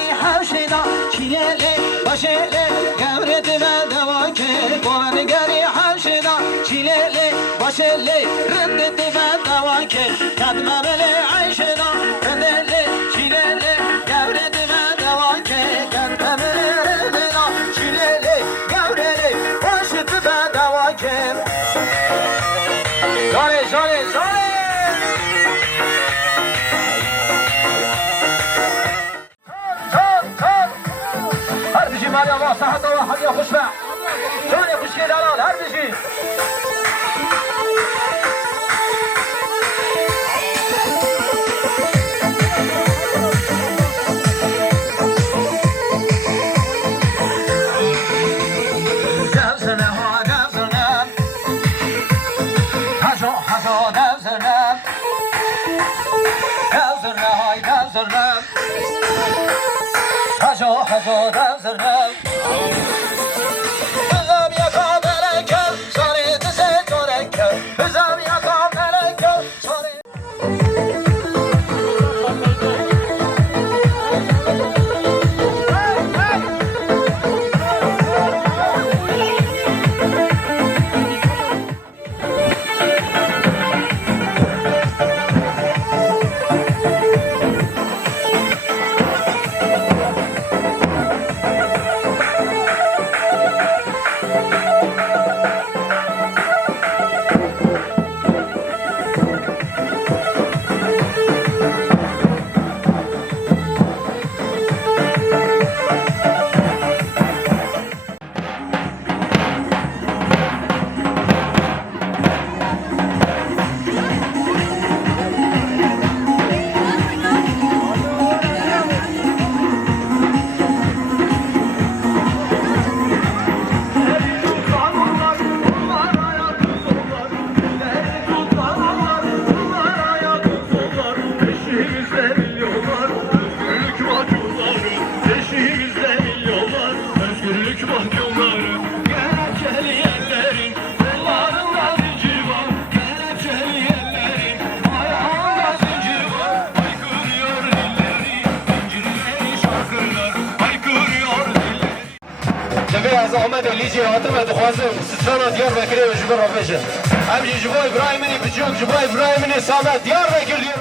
gari havşeda çileli başeli gavredine devake Kovan gari havşeda çileli başeli reddedine devake Kadmemeli ayşeda reddeli çileli gavredine devake Kadmemeli reddina çileli gavreli başedine devake Jolly, jolly, jolly! هر مالي الله صحة وواحد يخش مع شلون يخش كذا لا هر بيجي حجو دزرنم بزم یکا ملکم ساری دزه جورکم بزم یکا ملکم ساری از آمد لیجی هاتم دخوازم ستران دیار بکره و جبر رفشه همجی جبای ابراهیمینی بچوک جبای ابراهیمینی سامت دیار بکر